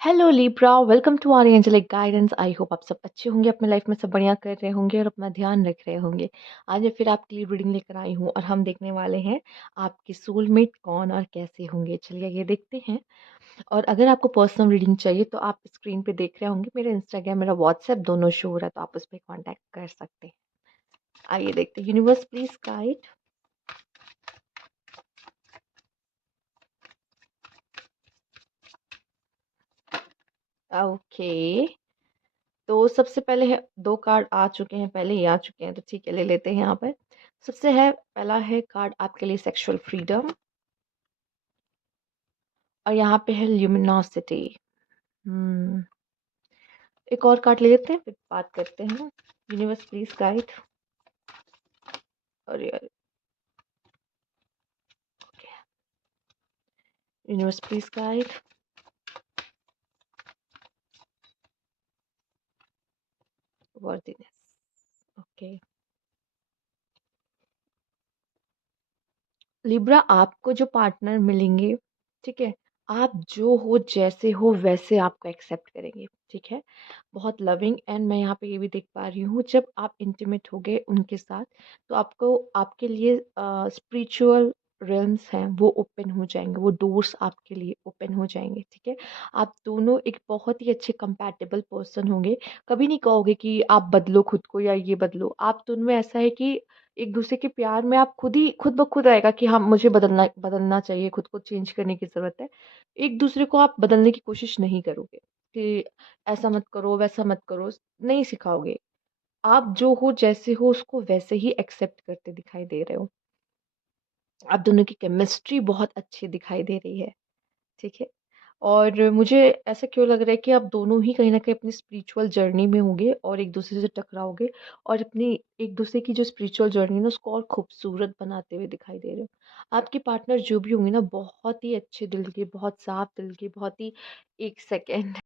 Hello Libra, welcome to our angelic guidance. I hope आप सब अच्छे होंगे, अपने लाइफ में सब बढ़िया कर रहे होंगे और अपना ध्यान रख रहे होंगे। आज मैं फिर आपके लिए रीडिंग लेकर आई हूँ और हम देखने वाले हैं आपके सोलमेट कौन और कैसे होंगे। चलिए ये देखते हैं। और अगर आपको पर्सनल रीडिंग चाहिए तो आप स्क्रीन पे देख रहे होंगे, मेरा इंस्टाग्राम मेरा व्हाट्सएप दोनों शो हो रहा है, तो आप उस पर कॉन्टैक्ट कर सकते हैं। आइए देखते हैं। Universe please guide. ओके, तो सबसे पहले है, दो कार्ड आ चुके हैं, पहले ही आ चुके हैं, तो ठीक है ले लेते हैं यहाँ पर। सबसे है, पहला है कार्ड आपके लिए सेक्सुअल फ्रीडम, और यहाँ पे है ल्यूमिनोसिटी। हम्म एक और कार्ड ले लेते हैं, फिर बात करते हैं। Universe please guide. और यार, universe please guide. Worthiness. Okay, Libra, आपको जो पार्टनर मिलेंगे, ठीक है, आप जो हो जैसे हो वैसे आपको एक्सेप्ट करेंगे। ठीक है, बहुत लविंग। एंड मैं यहाँ पे ये भी देख पा रही हूँ, जब आप इंटीमेट हो गए उनके साथ तो आपको आपके लिए स्पिरिचुअल रियल्म्स हैं वो ओपन हो जाएंगे, वो डोर्स आपके लिए ओपन हो जाएंगे। ठीक है, आप दोनों एक बहुत ही अच्छे कंपैटिबल पर्सन होंगे। कभी नहीं कहोगे कि आप बदलो खुद को या ये बदलो। आप दोनों में ऐसा है कि एक दूसरे के प्यार में आप खुद ब खुद आएगा कि हाँ, मुझे बदलना बदलना चाहिए, खुद को चेंज करने की ज़रूरत है। एक दूसरे को आप बदलने की कोशिश नहीं करोगे कि ऐसा मत करो, वैसा मत करो, नहीं सिखाओगे। आप जो हो जैसे हो उसको वैसे ही एक्सेप्ट करते दिखाई दे रहे हो। आप दोनों की केमिस्ट्री बहुत अच्छी दिखाई दे रही है। ठीक है, और मुझे ऐसा क्यों लग रहा है कि आप दोनों ही कहीं न कहीं अपनी स्पिरिचुअल जर्नी में होंगे और एक-दूसरे से टकराओगे और अपनी एक-दूसरे की जो स्पिरिचुअल जर्नी है ना उसको और खूबसूरत बनाते हुए दिखाई दे रहे हो। आपके पार्टनर जो भी होंगे ना, बहुत ही अच्छे दिल के, बहुत साफ दिल के, बहुत ही, एक सेकंड,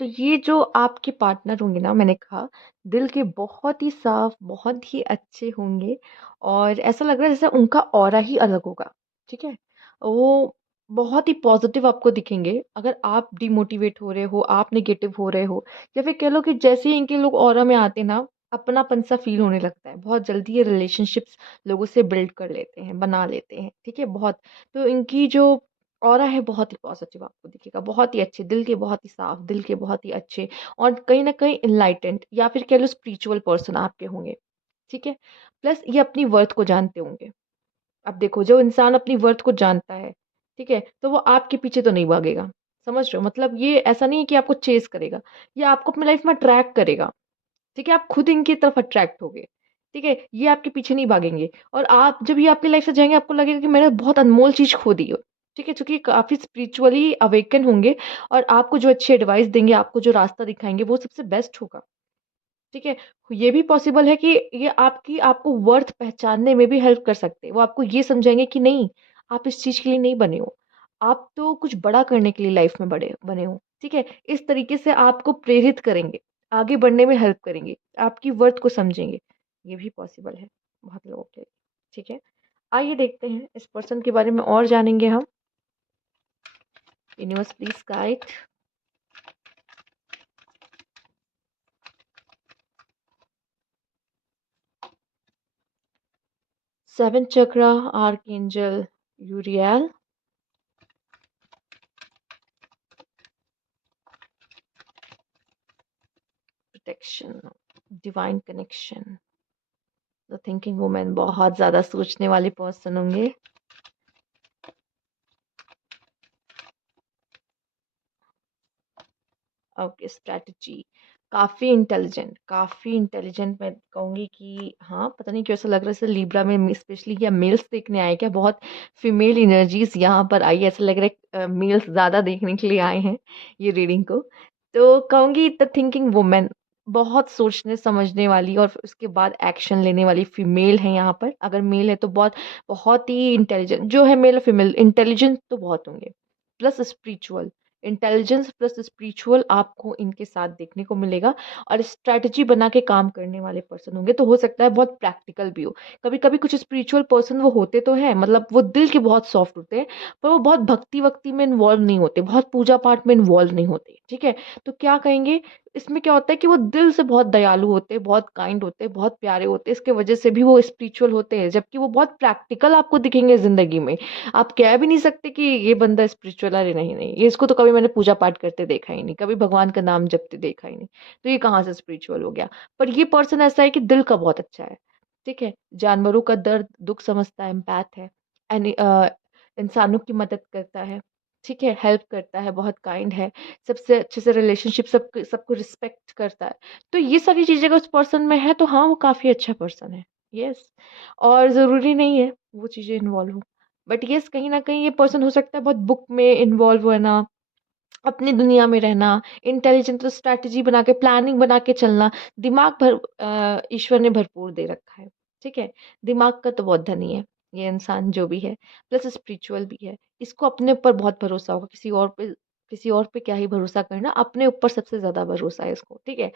तो ये जो आपके पार्टनर होंगे ना, मैंने कहा दिल के बहुत ही साफ, बहुत ही अच्छे होंगे। और ऐसा लग रहा है जैसे उनका ऑरा ही अलग होगा। ठीक है, वो बहुत ही पॉजिटिव आपको दिखेंगे। अगर आप डिमोटिवेट हो रहे हो, आप नेगेटिव हो रहे हो, या फिर कह लो कि जैसे ही इनके लोग ऑरा में आते हैं ना, अपनापन सा फील होने लगता है। बहुत जल्दी ये रिलेशनशिप्स लोगों से बिल्ड कर लेते हैं, बना लेते हैं। ठीक है, बहुत। तो इनकी जो ऑरा है बहुत ही पॉजिटिव आपको दिखेगा, बहुत ही अच्छे दिल के, बहुत ही साफ दिल के, बहुत ही अच्छे, और कहीं ना कहीं इनलाइटेंड या फिर कह लो स्पिरिचुअल पर्सन आपके होंगे। ठीक है, प्लस ये अपनी वर्थ को जानते होंगे। अब देखो, जो इंसान अपनी वर्थ को जानता है, ठीक है, तो वो आपके पीछे तो नहीं भागेगा। समझ रहे हो, मतलब ये ऐसा नहीं है कि आपको चेस करेगा, ये आपको अपनी लाइफ में ट्रैक करेगा। ठीक है, आप खुद इनकी तरफ अट्रैक्ट होगे। ठीक है, ये आपके पीछे नहीं भागेंगे। और आप जब ये आपकी लाइफ से जाएंगे आपको लगेगा कि मैंने बहुत अनमोल चीज खो दी हो। ठीक है, क्योंकि काफी स्पिरिचुअली अवेकन होंगे और आपको जो अच्छी एडवाइस देंगे, आपको जो रास्ता दिखाएंगे वो सबसे बेस्ट होगा। ठीक है, ये भी पॉसिबल है कि ये आपकी आपको वर्थ पहचानने में भी हेल्प कर सकते हैं। वो आपको ये समझाएंगे कि नहीं, आप इस चीज के लिए नहीं बने हो, आप तो कुछ बड़ा करने के लिए लाइफ में बड़े बने हो। ठीक है, इस तरीके से आपको प्रेरित करेंगे, आगे बढ़ने में हेल्प करेंगे, आपकी वर्थ को समझेंगे। ये भी पॉसिबल है बहुत लोगों के लिए। ठीक है, आइए देखते हैं इस पर्सन के बारे में और जानेंगे हम। Universe please guide. Seven chakra archangel यूरियल। Protection, divine connection. The thinking women, बहुत ज़्यादा सोचने वाले पर्सन होंगे। ओके, स्ट्रैटेजी, काफ़ी इंटेलिजेंट मैं कहूँगी कि हाँ, पता नहीं क्यों ऐसा लग रहा है जैसे लिब्रा में स्पेशली क्या मेल्स देखने आए क्या, बहुत फीमेल एनर्जीज यहाँ पर आई, ऐसा लग रहा है मेल्स ज़्यादा देखने के लिए आए हैं ये रीडिंग को। तो कहूँगी द थिंकिंग वुमेन, बहुत सोचने समझने वाली और फिर उसके बाद एक्शन लेने वाली फीमेल है यहाँ पर। अगर मेल है तो बहुत बहुत ही इंटेलिजेंट, जो है मेल और फीमेल इंटेलिजेंट तो बहुत होंगे, plus spiritual. Intelligence plus spiritual आपको इनके साथ देखने को मिलेगा। और स्ट्रैटेजी बना के काम करने वाले पर्सन होंगे, तो हो सकता है बहुत प्रैक्टिकल भी हो। कभी कभी कुछ स्पिरिचुअल पर्सन वो होते तो हैं, मतलब वो दिल के बहुत सॉफ्ट होते हैं, पर वो बहुत भक्ति वक्ति में इन्वॉल्व नहीं होते, बहुत पूजा पाठ में इन्वॉल्व नहीं होते, ठीक है। तो क्या कहेंगे, इसमें क्या होता है कि वो दिल से बहुत दयालु होते हैं, बहुत काइंड होते हैं, बहुत प्यारे होते हैं, इसके वजह से भी वो स्पिरिचुअल होते हैं, जबकि वो बहुत प्रैक्टिकल आपको दिखेंगे जिंदगी में। आप कह भी नहीं सकते कि ये बंदा स्पिरिचुअल है। अरे नहीं नहीं, ये इसको तो कभी मैंने पूजा पाठ करते देखा ही नहीं, कभी भगवान का नाम जपते देखा ही नहीं, तो ये कहाँ से स्पिरिचुअल हो गया। पर ये पर्सन ऐसा है कि दिल का बहुत अच्छा है, ठीक है। जानवरों का दर्द दुख समझता है, एम्पैथ है। एंड इंसानों की मदद करता है, ठीक है, हेल्प करता है, बहुत काइंड है, सबसे अच्छे से रिलेशनशिप, सबको सबको रिस्पेक्ट करता है। तो ये सारी चीजें अगर उस पर्सन में है तो हाँ, वो काफी अच्छा पर्सन है। यस। और जरूरी नहीं है वो चीजें इन्वॉल्व हो, बट यस कहीं ना कहीं ये पर्सन हो सकता है बहुत बुक में इन्वॉल्व होना, अपनी दुनिया में रहना, इंटेलिजेंट स्ट्रैटेजी बना के, प्लानिंग बना के चलना। दिमाग ईश्वर ने भरपूर दे रखा है, ठीक है। दिमाग का तो बहुत धनी है ये इंसान जो भी है, प्लस स्पिरिचुअल भी है। इसको अपने ऊपर बहुत भरोसा होगा, किसी और पे क्या ही भरोसा करना, अपने ऊपर सबसे ज्यादा भरोसा है इसको, ठीक है।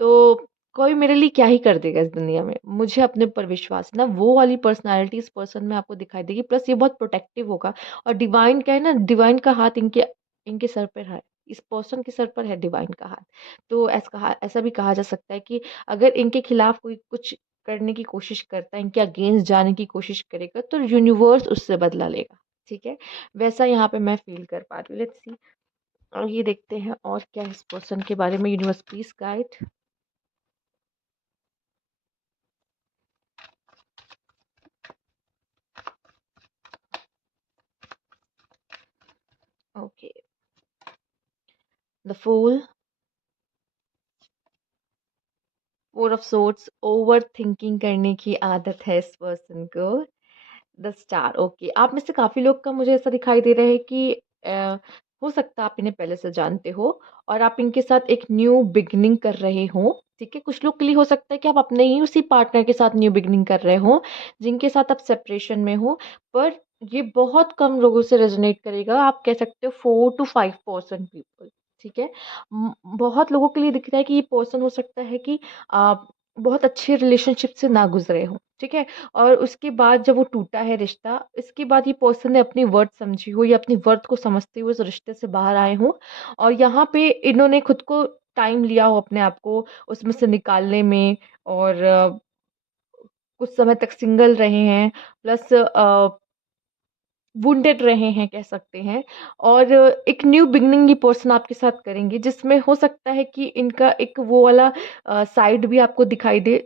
तो कोई मेरे लिए क्या ही कर देगा इस दुनिया में, मुझे अपने ऊपर विश्वास है ना, वो वाली पर्सनालिटी इस पर्सन में आपको दिखाई देगी। प्लस ये बहुत प्रोटेक्टिव होगा। और डिवाइन क्या है ना, डिवाइन का हाथ इनके इनके सर पर है, इस पर्सन के सर पर है डिवाइन का हाथ। तो ऐसा भी कहा जा सकता है कि अगर इनके खिलाफ कोई कुछ करने की कोशिश करता है, इनके अगेंस्ट जाने की कोशिश करेगा, तो यूनिवर्स उससे बदला लेगा, ठीक है। वैसा यहाँ पे मैं फील कर पा रही हूँ। लेट्स सी, और ये देखते हैं और क्या है इस पर्सन के बारे में। Universe please guide. Okay, the fool, four of swords, overthinking करने की आदत है इस पर्सन को। The star, okay. आप में से काफी लोग का मुझे ऐसा दिखाई दे रहा है कि हो सकता है आप इन्हें पहले से जानते हो, और आप इनके साथ एक न्यू बिगनिंग कर रहे हो, ठीक है। कुछ लोग के लिए हो सकता है कि आप अपने ही उसी पार्टनर के साथ न्यू बिगनिंग कर रहे हो, जिनके साथ आप सेपरेशन में हो। पर ये बहुत कम लोगों से रेजोनेट करेगा, आप कह सकते हो 4 to 5% पीपल, ठीक है। बहुत लोगों के लिए दिख रहा है कि ये पर्सन हो सकता है कि आप बहुत अच्छे रिलेशनशिप से ना गुजरे हो, ठीक है। और उसके बाद जब वो टूटा है रिश्ता, इसके बाद ये पर्सन ने अपनी वर्थ समझी हो, या अपनी वर्थ को समझते हुए उस रिश्ते से बाहर आए हो, और यहाँ पे इन्होंने खुद को टाइम लिया हो अपने आप को उसमें से निकालने में, और कुछ समय तक सिंगल रहे हैं, प्लस वुंडेड रहे हैं कह सकते हैं। और एक न्यू बिगनिंग ये पर्सन आपके साथ करेंगे, जिसमें हो सकता है कि इनका एक वो वाला साइड भी आपको दिखाई दे,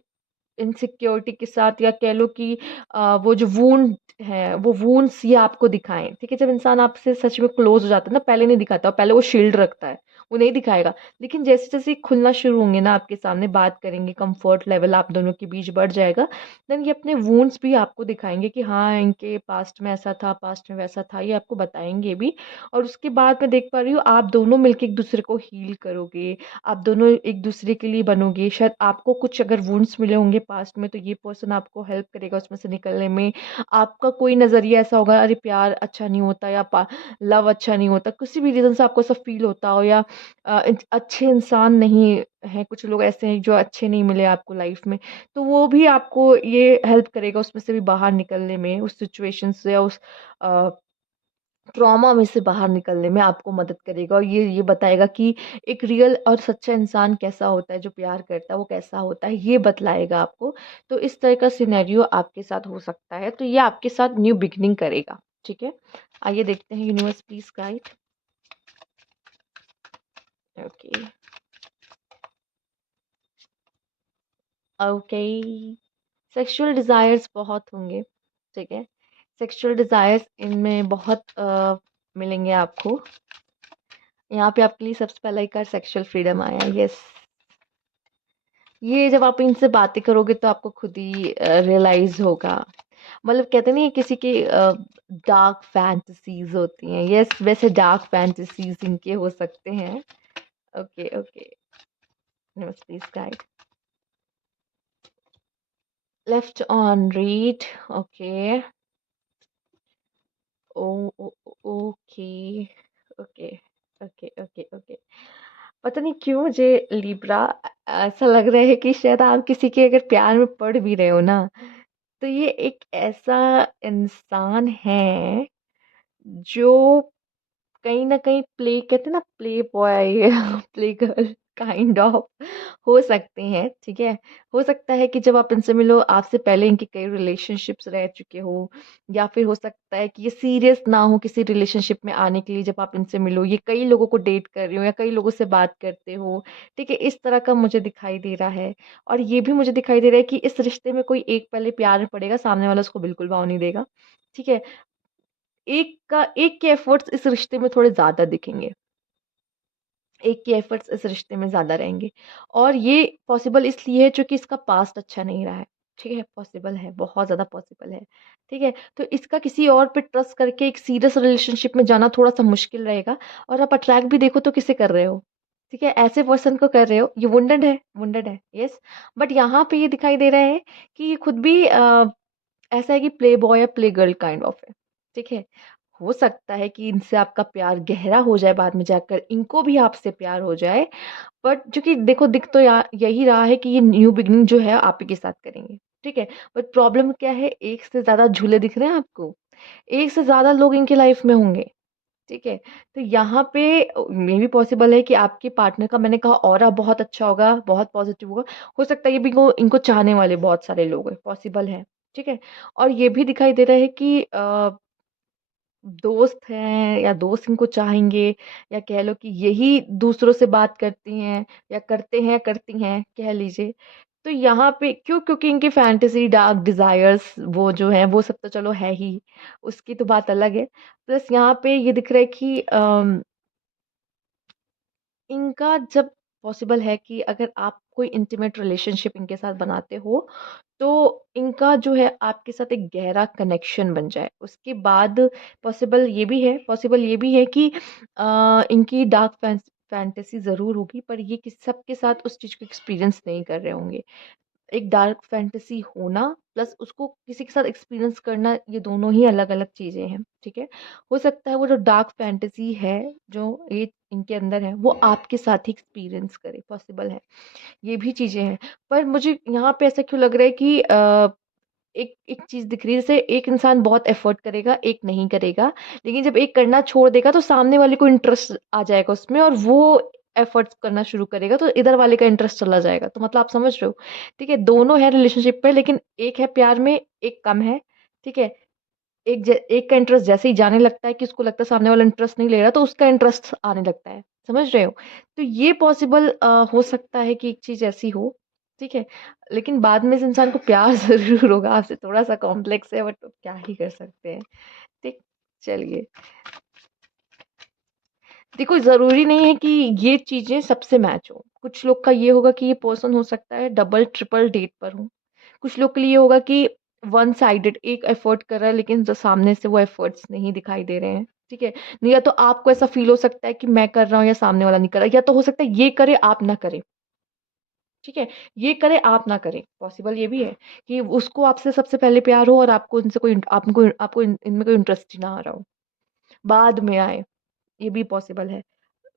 इनसिक्योरिटी के साथ, या कह लो कि वो जो वूंड है, वो वूंड्स ये आपको दिखाएं, ठीक है। जब इंसान आपसे सच में क्लोज हो जाता है ना, पहले नहीं दिखाता, पहले वो शील्ड रखता है, वो नहीं दिखाएगा। लेकिन जैसे जैसे खुलना शुरू होंगे ना, आपके सामने बात करेंगे, कंफर्ट लेवल आप दोनों के बीच बढ़ जाएगा, देन ये अपने वूंड्स भी आपको दिखाएंगे कि हाँ, इनके पास्ट में ऐसा था, पास्ट में वैसा था, ये आपको बताएंगे भी। और उसके बाद मैं देख पा रही हूँ आप दोनों मिलके एक दूसरे को हील करोगे, आप दोनों एक दूसरे के लिए बनोगे। शायद आपको कुछ अगर वुंड्स मिले होंगे पास्ट में, तो ये पर्सन आपको हेल्प करेगा उसमें से निकलने में। आपका कोई नज़रिया ऐसा होगा, अरे प्यार अच्छा नहीं होता, या लव अच्छा नहीं होता, किसी भी रीज़न से आपको ऐसा फील होता हो, या अच्छे इंसान नहीं है, कुछ लोग ऐसे हैं जो अच्छे नहीं मिले आपको लाइफ में, तो वो भी आपको ये हेल्प करेगा उसमें से भी बाहर निकलने में, उस सिचुएशन से या उस ट्रॉमा में से बाहर निकलने में आपको मदद करेगा। और ये बताएगा कि एक रियल और सच्चा इंसान कैसा होता है, जो प्यार करता है वो कैसा होता है, ये बतलाएगा आपको। तो इस तरह का सिनेरियो आपके साथ हो सकता है, तो ये आपके साथ न्यू बिगनिंग करेगा, ठीक है। आइए देखते हैं, universe please guide. Okay, okay. Sexual desires बहुत होंगे, ठीक है। सेक्सुअल डिजायर्स इनमें बहुत मिलेंगे आपको। यहाँ पे आपके लिए सबसे पहला एक सेक्सुअल फ्रीडम आया, यस। ये जब आप इनसे बातें करोगे तो आपको खुद ही रियलाइज होगा। मतलब कहते नहीं है, किसी की डार्क फैंटेसीज होती हैं, यस, वैसे डार्क फैंटेसीज इनके हो सकते हैं। Okay, okay, please guide. Left on read, okay. Oh, okay, okay, okay. पता नहीं क्यों मुझे लिब्रा ऐसा लग रहा है कि शायद आप किसी के अगर प्यार में पड़ भी रहे हो ना, तो ये एक ऐसा इंसान है जो कहीं न कहीं प्ले कहते हैं ना, play boy play girl kind of हो सकते हैं, ठीक है? हो सकता है कि जब आप इनसे मिलो, आपसे पहले इनके कई रिलेशनशिप्स रह चुके हो, या फिर हो सकता है कि ये सीरियस ना हो किसी रिलेशनशिप में आने के लिए जब आप इनसे मिलो, ये कई लोगों को डेट कर रहे हो या कई लोगों से बात करते हो, ठीक है? इस तरह का मुझे दिखाई दे रहा है। और ये भी मुझे दिखाई दे रहा है कि इस रिश्ते में कोई एक पहले प्यार में पड़ेगा, सामने वाला उसको बिल्कुल भाव नहीं देगा, ठीक है? एक के एफर्ट्स इस रिश्ते में थोड़े ज़्यादा दिखेंगे, एक के एफर्ट्स इस रिश्ते में ज़्यादा रहेंगे, और ये पॉसिबल इसलिए है चूँकि इसका पास्ट अच्छा नहीं रहा है, ठीक है? पॉसिबल है, बहुत ज़्यादा पॉसिबल है, ठीक है? तो इसका किसी और पे ट्रस्ट करके एक सीरियस रिलेशनशिप में जाना थोड़ा-सा मुश्किल रहेगा, और आप अट्रैक्ट भी देखो तो किसे कर रहे हो, ठीक है? ऐसे पर्सन को कर रहे हो, ये वुंडेड है, येस। बट यहाँ पे ये दिखाई दे रहा है कि ये खुद भी ऐसा है कि प्ले बॉय या प्ले गर्ल काइंड ऑफ है, ठीक है? हो सकता है कि इनसे आपका प्यार गहरा हो जाए बाद में जाकर, इनको भी आपसे प्यार हो जाए, बट चूँकि देखो दिख तो यही रहा है कि ये न्यू बिगिनिंग जो है आप ही के साथ करेंगे, ठीक है? बट प्रॉब्लम क्या है, एक से ज़्यादा झूले दिख रहे हैं आपको, एक से ज़्यादा लोग इनकी लाइफ में होंगे, ठीक है? तो यहाँ पे मे बी पॉसिबल है कि आपके पार्टनर का, मैंने कहा, ऑरा बहुत अच्छा होगा, बहुत पॉजिटिव होगा। हो सकता है ये भी इनको इनको चाहने वाले बहुत सारे लोग हैं, पॉसिबल है, ठीक है? और ये भी दिखाई दे रहा है कि दोस्त हैं या दोस्त इनको चाहेंगे, या कह लो कि यही दूसरों से बात करती हैं या करते हैं, करती हैं, कह लीजिए। तो यहाँ पे क्यों? क्योंकि इनकी फैंटेसी, डार्क डिज़ायर्स वो जो है वो सब तो चलो है ही, उसकी तो बात अलग है। प्लस यहाँ पे ये दिख रहा है कि इनका जब पॉसिबल है कि अगर आप कोई इंटीमेट रिलेशनशिप इनके साथ बनाते हो, तो इनका जो है आपके साथ एक गहरा कनेक्शन बन जाए। उसके बाद पॉसिबल ये भी है कि इनकी डार्क फैंटेसी ज़रूर होगी, पर ये सबके साथ उस चीज़ को एक्सपीरियंस नहीं कर रहे होंगे। एक डार्क फैंटेसी होना प्लस उसको किसी के साथ एक्सपीरियंस करना, ये दोनों ही अलग-अलग चीज़ें हैं, ठीक है? हो सकता है वो जो डार्क फैंटेसी है, जो ये इनके अंदर है, वो आपके साथ ही एक्सपीरियंस करे, पॉसिबल है। ये भी चीज़ें हैं। पर मुझे यहाँ पे ऐसा क्यों लग रहा है कि एक एक चीज़ दिख रही है, जैसे एक इंसान बहुत एफर्ट करेगा, एक नहीं करेगा, लेकिन जब एक करना छोड़ देगा तो सामने वाले को इंटरेस्ट आ जाएगा उसमें, और वो एफर्ट्स करना शुरू करेगा तो इधर वाले का इंटरेस्ट चला जाएगा। तो मतलब आप समझ रहे हो, ठीक है? दोनों हैं रिलेशनशिप में, लेकिन एक है प्यार में, एक कम है, ठीक है? एक का इंटरेस्ट जैसे ही जाने लगता है कि उसको लगता है सामने वाला इंटरेस्ट नहीं ले रहा, तो उसका इंटरेस्ट आने लगता है। समझ रहे हो? तो ये पॉसिबल हो सकता है कि एक चीज़ ऐसी हो, ठीक है? लेकिन बाद में इस इंसान को प्यार ज़रूर होगा आपसे, थोड़ा-सा कॉम्प्लेक्स है, बट क्या ही कर सकते हैं। ठीक, चलिए। देखो, ज़रूरी नहीं है कि ये चीज़ें सबसे मैच हों। कुछ लोग का ये होगा कि ये पर्सन हो सकता है डबल, ट्रिपल डेट पर हो। कुछ लोग के लिए ये होगा कि वन साइडेड, एक एफर्ट कर रहा है लेकिन जो सामने से वो एफर्ट्स नहीं दिखाई दे रहे हैं, ठीक है? नहीं, या तो आपको ऐसा फ़ील हो सकता है कि मैं कर रहा हूँ या सामने वाला नहीं कर रहा, या तो हो सकता है ये करे, आप ना करें, ठीक है? ये करे, आप ना करें। पॉसिबल ये भी है कि उसको आपसे सबसे पहले प्यार हो और आपको इनसे कोई आपको आपको इनमें कोई इंटरेस्ट ही ना आ रहा हो, बाद में आए, ये भी पॉसिबल है।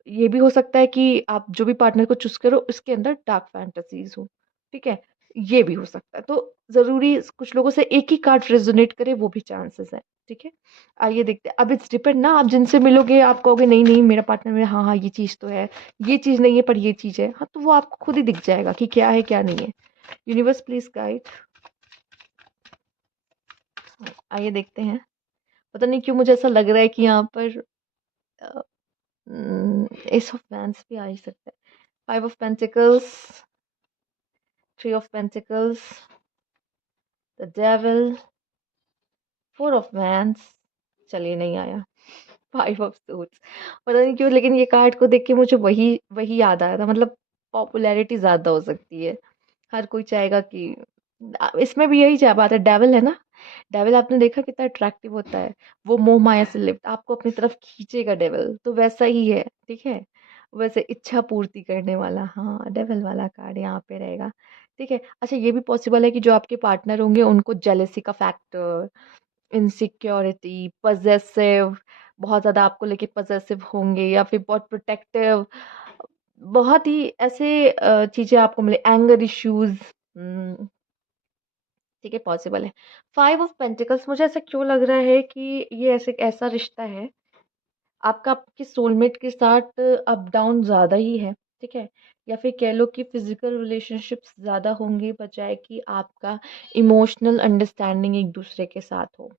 ये भी हो सकता है कि आप जो भी पार्टनर को चूज़ करो उसके अंदर डार्क फैंटेसीज़ हो, ठीक है? ये भी हो सकता है। तो ज़रूरी कुछ लोगों से एक ही कार्ड रेज़ोनेट करे, वो भी चांसेस हैं, ठीक है? आइए देखते हैं। अब इट्स डिपेंड ना, आप जिनसे मिलोगे आप कहोगे नहीं, नहीं मेरा पार्टनर मेरा, हाँ, हाँ, ये चीज़ तो है, ये चीज़ नहीं है पर ये चीज़ है। हाँ, तो वो आपको खुद ही दिख जाएगा कि क्या है, क्या नहीं है। Universe please guide. आइए देखते हैं। पता नहीं क्यों मुझे ऐसा लग रहा है कि यहाँ पर अ, एस ऑफ वैंड्स भी आ ही सकता है। 5 of pentacles, 3 of Pentacles, the Devil, 4 of Wands, चलिए नहीं आया, 5 of Swords। पता नहीं क्यों, लेकिन ये कार्ड को देख के मुझे वही वही याद आया था, मतलब पॉपुलैरिटी ज़्यादा हो सकती है। हर कोई चाहेगा कि इसमें भी यही बात है, डेविल है ना? डेविल आपने देखा कितना अट्रैक्टिव होता है, वो मोह माया से लिप्त आपको अपनी तरफ खींचेगा डेविल, तो वैसा ही है, ठीक है? वैसे इच्छा पूर्ति करने वाला, हाँ, डेविल वाला कार्ड यहाँ पे रहेगा, ठीक है? अच्छा, ये भी पॉसिबल है कि जो आपके पार्टनर होंगे उनको जेलसी का फैक्टर, इनसिक्योरिटी, पजेसिव, बहुत ज़्यादा आपको लेके पजेसिव होंगे, या फिर बहुत प्रोटेक्टिव, बहुत ही ऐसे चीज़ें आपको मिले, एंगर इश्यूज़, ठीक है, पॉसिबल है। 5 ऑफ पेंटिकल्स मुझे ऐसा क्यों लग रहा है कि ये ऐसे ऐसा रिश्ता है, आपका आपके सोलमेट के साथ अप डाउन ज़्यादा ही है, ठीक है? या फिर कह लो कि फिज़िकल रिलेशनशिप्स ज़्यादा होंगे बजाए कि आपका इमोशनल अंडरस्टैंडिंग एक-दूसरे के साथ हो।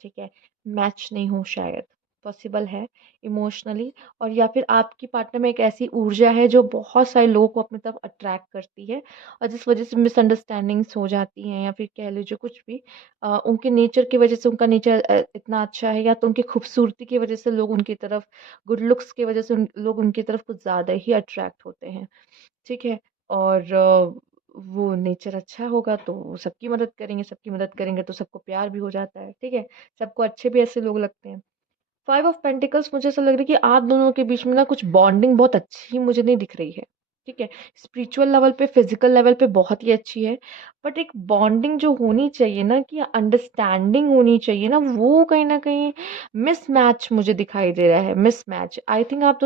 ठीक है, मैच नहीं हो शायद, पॉसिबल है इमोशनली। और या फिर आपकी पार्टनर में एक ऐसी ऊर्जा है जो बहुत सारे लोगों को अपनी तरफ अट्रैक्ट करती है, और जिस वजह से मिसअंडरस्टैंडिंग्स हो जाती हैं, या फिर कह लीजिए कुछ भी, उनके नेचर की वजह से, उनका नेचर इतना अच्छा है, या तो उनकी खूबसूरती की वजह से लोग उनकी तरफ, गुड लुक्स की वजह से लोग उनकी तरफ कुछ ज़्यादा ही अट्रैक्ट होते हैं, ठीक है? और वो नेचर अच्छा होगा तो वो सबकी मदद करेंगे तो सबको प्यार भी हो जाता है, ठीक है? सबको अच्छे भी ऐसे लोग लगते हैं। 5 ऑफ पेंटिकल्स मुझे ऐसा लग रहा है कि आप दोनों के बीच में ना कुछ बॉन्डिंग बहुत अच्छी मुझे नहीं दिख रही है, ठीक है? स्पिरिचुअल लेवल पे, फिज़िकल लेवल पे बहुत ही अच्छी है, बट एक बॉन्डिंग जो होनी चाहिए ना, कि अंडरस्टैंडिंग होनी चाहिए ना, वो कहीं न कहीं मिसमैच मुझे दिखाई दे रहा है, मिसमैच। आई थिंक आप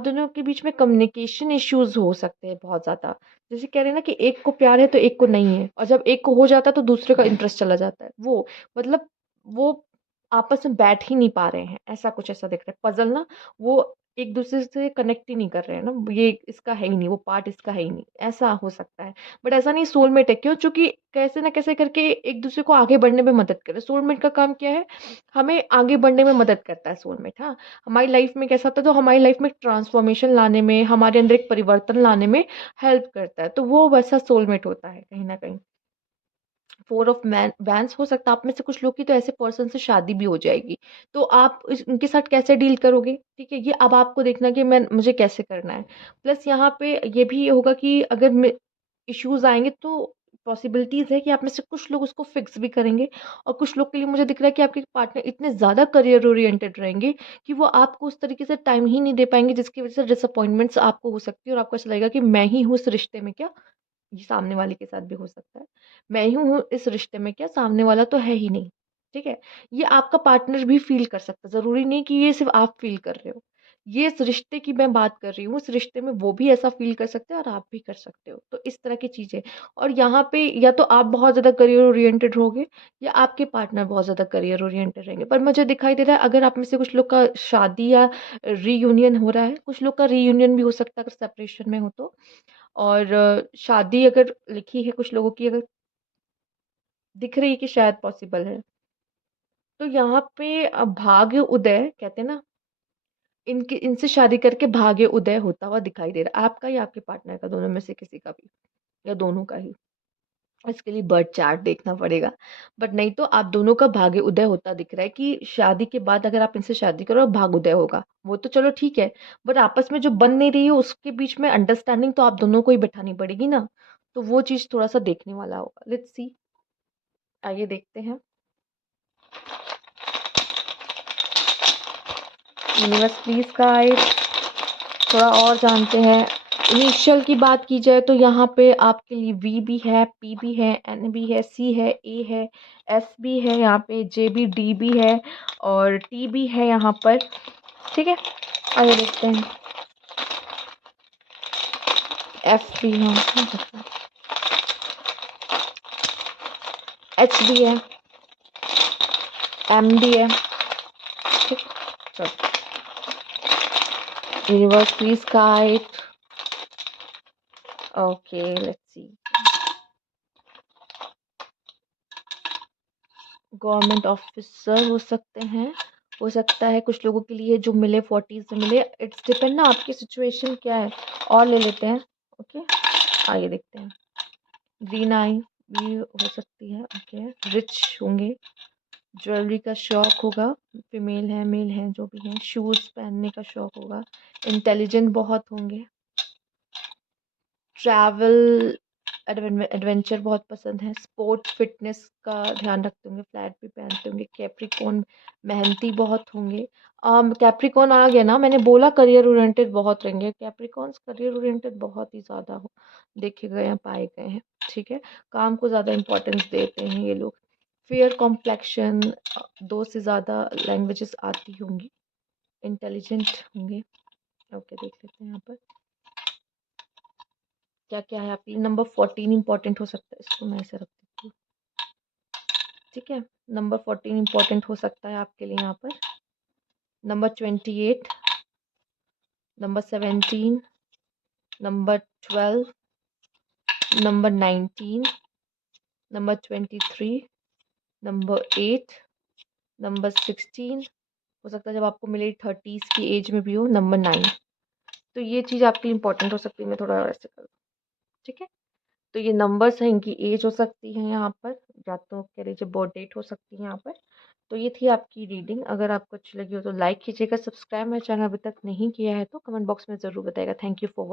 दोनों के बीच में कम्युनिकेशन इश्यूज़ हो सकते हैं बहुत ज़्यादा। जैसे कह रहे हैं ना कि एक को प्यार है तो एक को नहीं है, और जब एक को हो जाता है तो दूसरे का इंटरेस्ट चला जाता है। वो मतलब वो आपस में बैठ ही नहीं पा रहे हैं, ऐसा कुछ ऐसा दिख रहा है। पज़ल ना, वो एक-दूसरे से कनेक्ट ही नहीं कर रहे हैं ना, ये इसका है ही नहीं, वो पार्ट इसका है ही नहीं, ऐसा हो सकता है। बट ऐसा नहीं, सोलमेट है, क्यों? चूँकि कैसे ना कैसे करके एक-दूसरे को आगे बढ़ने में मदद करे। सोलमेट का काम क्या है? हमें आगे बढ़ने में मदद करता है सोलमेट, हाँ। हमारी लाइफ़ में कैसा होता है, तो हमारी लाइफ़ में ट्रांसफॉर्मेशन लाने में, हमारे अंदर एक परिवर्तन लाने में हेल्प करता है। तो वो वैसा सोलमेट होता है कहीं न कहीं। 4 ऑफ मैन वैन्स हो सकता है आप में से कुछ लोग की तो ऐसे पर्सन से शादी भी हो जाएगी। तो आप इस उनके साथ कैसे डील करोगे? ठीक है? ये अब आपको देखना है कि मैं मुझे कैसे करना है। प्लस यहाँ पे ये भी होगा कि अगर मे इश्यूज़ आएँगे तो पॉसिबिलिटीज़ है कि आप में से कुछ लोग उसको फिक्स भी करेंगे, और कुछ लोग के लिए मुझे दिख रहा है कि आपके पार्टनर इतने ज़्यादा करियर ओरिएंटेड रहेंगे कि वो आपको उस तरीके से टाइम ही नहीं दे पाएँगे, जिसकी वज़ह से डिसअपॉइंटमेंट्स आपको हो सकती है, और आपको ऐसा लगेगा कि मैं ही हूँ इस रिश्ते में क्या? ये सामने वाले के साथ भी हो सकता है। मैं ही हूँ इस रिश्ते में क्या, सामने वाला तो है ही नहीं, ठीक है? ये आपका पार्टनर भी फ़ील कर सकता है, ज़रूरी नहीं कि ये सिर्फ़ आप फ़ील कर रहे हो। ये इस रिश्ते की मैं बात कर रही हूँ, इस रिश्ते में वो भी ऐसा फ़ील कर सकते हैं और आप भी कर सकते हो। तो इस तरह की चीज़ें, और यहाँ पे या तो आप बहुत ज़्यादा करियर ओरिएंटेड रहोगे, या आपके पार्टनर बहुत ज़्यादा करियर ओरिएंटेड रहेंगे। पर मुझे दिखाई दे रहा है, अगर आप में से कुछ लोग का शादी या रीयूनियन हो रहा है, कुछ लोग का रीयूनियन भी हो सकता है अगर सेपरेशन में हो तो। और शादी अगर लिखी है कुछ लोगों की, अगर दिख रही है कि शायद पॉसिबल है, तो यहाँ पे भाग्य उदय कहते हैं ना, इनके इनसे शादी करके भाग्य उदय होता हुआ दिखाई दे रहा है, आपका या आपके पार्टनर का, दोनों में से किसी का भी, या दोनों का ही। इसके लिए बर्थ चार्ट देखना पड़ेगा, बट नहीं तो आप दोनों का भाग्य उदय होता दिख रहा है कि शादी के बाद अगर आप इनसे शादी करो, भाग्य उदय होगा। वो तो चलो ठीक है, बट आपस में जो बन नहीं रही है उसके बीच में अंडरस्टैंडिंग तो आप दोनों को ही बिठानी पड़ेगी ना, तो वो चीज़ थोड़ा-सा देखने वाला होगा। लेट्स सी, आइए देखते हैं। यूनिवर्स प्लीज़ गाइड, थोड़ा और जानते हैं। इनिशियल की बात की जाए तो यहाँ पे आपके लिए वी भी है, पी भी है, एन भी है, सी है, ए है, एस भी है, यहाँ पे जे भी, डी भी है, और टी भी है यहाँ पर, ठीक है? आइए देखते हैं। एफ भी है, एच भी है, एम भी है, ठीक। चलो, universe please guide. Okay, let's see. Government officer हो सकते हैं, हो सकता है कुछ लोगों के लिए जो मिले 40s में मिले, इट्स डिपेंड ना आपकी सिचुएशन क्या है। और ले लेते हैं, ओके, आइए देखते हैं। ग्रीन आई भी हो सकती है, ओके। रिच होंगे, ज्वेलरी का शौक होगा, फीमेल है मेल है जो भी है, शूज़ पहनने का शौक होगा, इंटेलिजेंट बहुत होंगे, ट्रैवल एडवेंचर बहुत पसंद है, स्पोर्ट फिटनेस का ध्यान रखते होंगे, फ्लैट भी पहनते होंगे, कैप्रिकॉर्न मेहनती बहुत होंगे। कैप्रिकॉर्न आ गया ना, मैंने बोला करियर ओरिएंटेड बहुत रहेंगे, कैप्रिकॉर्न्स करियर ओरिएंटेड बहुत ही ज़्यादा हो देखे गए हैं, पाए गए हैं, ठीक है? काम को ज़्यादा इंपॉर्टेंस देते हैं ये लोग। फेयर कॉम्प्लेक्शन, 2 से ज़्यादा लैंग्वेजेस आती होंगी, इंटेलिजेंट होंगे, ओके, देख लेते हैं यहाँ पर। क्या क्या है आपके लिए। नंबर 14 इंपॉर्टेंट हो सकता है, इसको मैं ऐसे रख देती हूँ, ठीक है। नंबर 14 इंपॉर्टेंट हो सकता है आपके लिए यहाँ पर। Number 28, number 17, number 12, number 19, number 23, number 8, number 16, हो सकता है जब आपको मिले 30s की एज में भी हो, नंबर 9। तो ये चीज़ आपके लिए इंपॉर्टेंट हो सकती है। मैं थोड़ा ऐसे कर, ठीक है। तो ये नंबर्स हैं, इनकी एज हो सकती है यहाँ पर, या तो कह लीजिए बर्थ डेट हो सकती है यहाँ पर। तो ये थी आपकी रीडिंग। अगर आपको अच्छी लगी हो तो लाइक कीजिएगा, सब्सक्राइब मेरे चैनल अभी तक नहीं किया है तो कमेंट बॉक्स में ज़रूर बताइएगा। Thank you for watching.